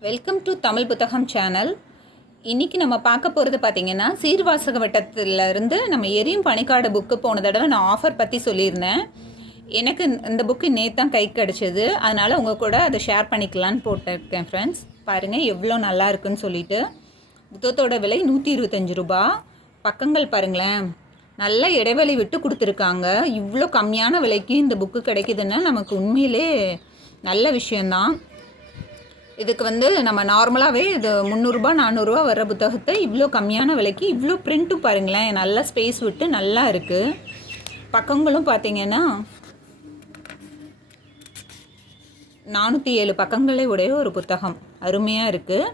Welcome to Tamil புத்தகம் channel இன்றைக்கி நம்ம பார்க்க போகிறது பார்த்தீங்கன்னா சீர்வாசக வட்டத்துல இருந்து நம்ம எரியும் பனிக்காடு புக்கு போன தடவை நான் ஆஃபர் பற்றி சொல்லியிருந்தேன். எனக்கு இந்த- புக்கு நேற்று தான் கை கிடச்சிது. அதனால் உங்கள் கூட அதை ஷேர் பண்ணிக்கலான்னு போட்டிருக்கேன் ஃப்ரெண்ட்ஸ் பாருங்கள் எவ்வளோ நல்லா இருக்குன்னு சொல்லிட்டு. புத்தகத்தோட விலை நூற்றி இருபத்தஞ்சி ரூபா. பக்கங்கள் பாருங்களேன். நல்ல இடைவெளி விட்டு கொடுத்துருக்காங்க. இவ்வளோ கம்மியான விலைக்கு இந்த புக்கு கிடைக்குதுன்னா நமக்கு உண்மையிலே நல்ல விஷயந்தான் இதுக்கு வந்து நம்ம நார்மலாகவே இது முந்நூறுரூபா நானூறுரூவா வர்ற புத்தகத்தை இவ்வளோ கம்மியான விலைக்கு இவ்வளோ பிரிண்ட்டும் பாருங்களேன். நல்லா ஸ்பேஸ் விட்டு நல்லா இருக்குது பக்கங்களும் பார்த்தீங்கன்னா நானூற்றி ஏழு பக்கங்களே உடைய ஒரு புத்தகம். அருமையாக இருக்குது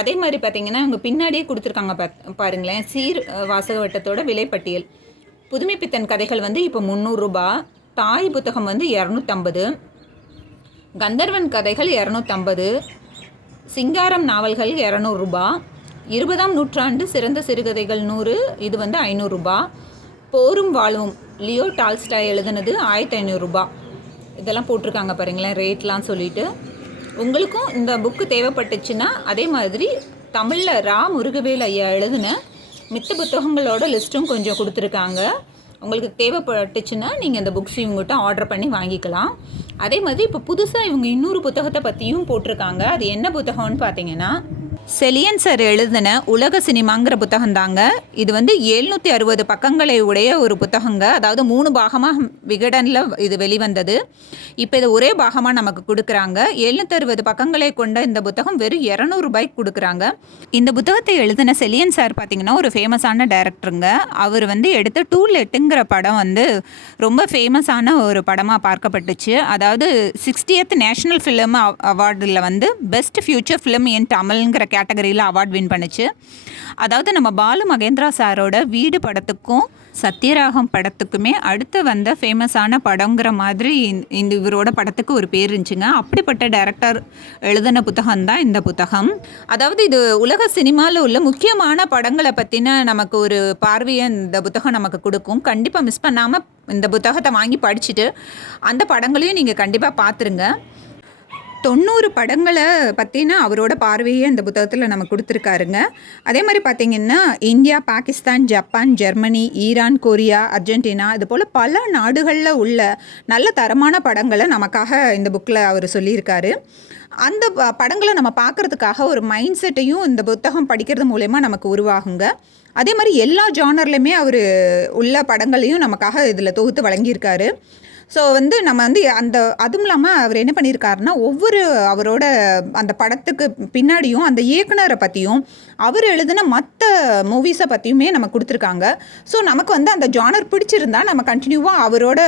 அதே மாதிரி பார்த்தீங்கன்னா இவங்க பின்னாடியே கொடுத்துருக்காங்க பா பாருங்களேன். சீர் வாசக வட்டத்தோட விலைப்பட்டியல். புதுமைப்பித்தன் கதைகள் வந்து இப்போ முந்நூறுரூபா தாய் புத்தகம் வந்து இரநூத்தம்பது. கந்தர்வன் கதைகள் இரநூத்தம்பது சிங்காரம் நாவல்கள் இரநூறுபா இருபதாம் நூற்றாண்டு சிறந்த சிறுகதைகள் நூறு இது வந்து ஐநூறுரூபா போரும் வாழ்வும் லியோ டால்ஸ்டாய் எழுதுனது ஆயிரத்தி ஐநூறுரூபா இதெல்லாம் போட்டிருக்காங்க பாருங்களேன் ரேட்லாம் சொல்லிட்டு. உங்களுக்கும் இந்த புக்கு தேவைப்பட்டுச்சுன்னா அதே மாதிரி தமிழில் ரா முருகவேல் ஐயா எழுதுன மித்த புத்தகங்களோட லிஸ்ட்டும் கொஞ்சம் கொடுத்துருக்காங்க. உங்களுக்கு தேவைப்பட்டுச்சுன்னா நீங்கள் இந்த புக்ஸ் இவங்ககிட்ட ஆர்டர் பண்ணி வாங்கிக்கலாம். அதே மாதிரி இப்போ புதுசாக இவங்க இன்னொரு புத்தகத்தை பற்றியும் போட்டிருக்காங்க. அது என்ன புத்தகம்னு பார்த்தீங்கன்னா செலியன் சார் எழுதின உலக சினிமாங்கிற புத்தகம் தாங்க. இது வந்து எழுநூற்றி அறுபது பக்கங்களை உடைய ஒரு புத்தகங்க. அதாவது மூணு பாகமாக விகடனில் இது வெளிவந்தது. இப்போ இது ஒரே பாகமாக நமக்கு கொடுக்குறாங்க. எழுநூற்றி அறுபது பக்கங்களை கொண்ட இந்த புத்தகம் வெறும் இரநூறுபாய்க்கு கொடுக்குறாங்க. இந்த புத்தகத்தை எழுதின செலியன் சார் பார்த்தீங்கன்னா ஒரு ஃபேமஸான டைரக்டருங்க அவர் வந்து எடுத்த டூ லெட்டுங்கிற படம் வந்து ரொம்ப ஃபேமஸான ஒரு படமாக பார்க்கப்பட்டுச்சு. அதாவது சிக்ஸ்டியத் நேஷனல் ஃபிலிம் அவார்டில் வந்து பெஸ்ட் ஃபியூச்சர் ஃபிலிம் இன் தமிழ்ங்கிற கேட்டகரியில் அவார்ட் வின் பண்ணுச்சு. அதாவது நம்ம பாலு மகேந்திரா சாரோட வீடு படத்துக்கும் சத்யராகம் படத்துக்குமே அடுத்து வந்த ஃபேமஸான படங்கிற மாதிரி இந்த- இந்த இவரோட படத்துக்கு ஒரு பேர் இருந்துச்சுங்க. அப்படிப்பட்ட டைரக்டர் எழுதின புத்தகம் தான் இந்த புத்தகம். அதாவது இது உலக சினிமாவில் உள்ள முக்கியமான படங்களை பற்றின நமக்கு ஒரு பார்வையை இந்த புத்தகம் நமக்கு கொடுக்கும். கண்டிப்பாக மிஸ் பண்ணாமல் இந்த புத்தகத்தை வாங்கி படிச்சுட்டு அந்த படங்களையும் நீங்கள் கண்டிப்பாக பார்த்துருங்க. தொண்ணூறு படங்களை பற்றின அவரோட பார்வையே இந்த புத்தகத்தில் நம்ம கொடுத்துருக்காருங்க. அதே மாதிரி பார்த்தீங்கன்னா India Pakistan Japan Germany Iran Korea Argentina இது போல் பல நாடுகளில் உள்ள நல்ல தரமான படங்களை நமக்காக இந்த புக்கில் அவர் சொல்லியிருக்காரு. அந்த படங்களை நம்ம பார்க்குறதுக்காக ஒரு மைண்ட் செட்டையும் இந்த புத்தகம் படிக்கிறது மூலயமா நமக்கு உருவாகுங்க. அதே மாதிரி எல்லா ஜானர்லையுமே அவர் உள்ள படங்களையும் நமக்காக இதில் தொகுத்து வழங்கியிருக்காரு. ஸோ வந்து நம்ம வந்து அந்த அதுவும் இல்லாமல் அவர் என்ன பண்ணியிருக்காருன்னா ஒவ்வொரு அவரோட அந்த படத்துக்கு பின்னாடியும் அந்த இயக்குனரை பற்றியும் அவர் எழுதின மற்ற மூவிஸை பற்றியுமே நம்ம கொடுத்துருக்காங்க. ஸோ நமக்கு வந்து அந்த ஜானர் பிடிச்சிருந்தா நம்ம கண்டினியூவாக அவரோட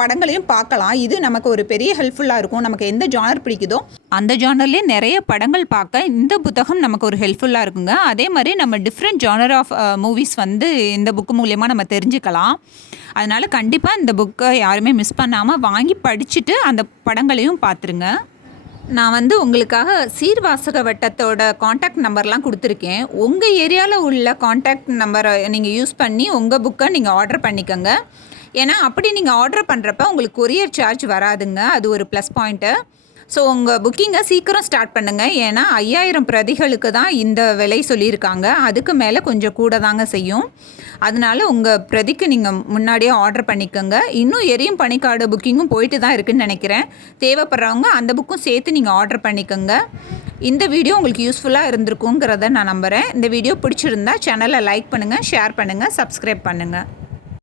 படங்களையும் பார்க்கலாம். இது நமக்கு ஒரு பெரிய ஹெல்ப்ஃபுல்லாக இருக்கும். நமக்கு எந்த ஜானர் பிடிக்குதோ அந்த ஜானர்லேயே நிறைய படங்கள் பார்க்க இந்த புத்தகம் நமக்கு ஒரு ஹெல்ப்ஃபுல்லாக இருக்குங்க. அதே மாதிரி நம்ம டிஃப்ரெண்ட் ஜானர் ஆஃப் மூவிஸ் வந்து இந்த புக்கு மூலயமா நம்ம தெரிஞ்சுக்கலாம். அதனால் கண்டிப்பாக இந்த புக்கை யாருமே மிஸ் பண்ணாமல் வாங்கி படிச்சுட்டு அந்த படங்களையும் பார்த்துருங்க நான் வந்து உங்களுக்காக சீர்வாசக வட்டத்தோட காண்டாக்ட் நம்பர்லாம் கொடுத்துருக்கேன். உங்கள் ஏரியாவில் உள்ள காண்டாக்ட் நம்பரை நீங்கள் யூஸ் பண்ணி உங்கள் புக்கை நீங்கள் ஆர்டர் பண்ணிக்கோங்க. ஏன்னா அப்படி நீங்கள் ஆர்டர் பண்ணுறப்ப உங்களுக்கு கொரியர் சார்ஜ் வராதுங்க. அது ஒரு ப்ளஸ் பாயிண்ட்டு ஸோ உங்கள் புக்கிங்கை சீக்கிரம் ஸ்டார்ட் பண்ணுங்கள் ஏன்னா ஐயாயிரம் பிரதிகளுக்கு தான் இந்த விலை சொல்லியிருக்காங்க. அதுக்கு மேலே கொஞ்சம் கூட தாங்க செய்யும். அதனால உங்கள் பிரதிக்கு நீங்கள் முன்னாடியே ஆர்டர் பண்ணிக்கோங்க. இன்னும் எரியும் பனிக்காடு புக்கிங்கும் போயிட்டு தான் இருக்குன்னு நினைக்கிறேன். தேவைப்படுறவங்க அந்த புக்கும் சேர்த்து நீங்கள் ஆர்டர் பண்ணிக்கோங்க. இந்த வீடியோ உங்களுக்கு யூஸ்ஃபுல்லாக இருந்திருக்குங்கிறத நான் நம்புகிறேன் இந்த வீடியோ பிடிச்சிருந்தா சேனலை லைக் பண்ணுங்கள் ஷேர் பண்ணுங்கள் சப்ஸ்கிரைப் பண்ணுங்கள்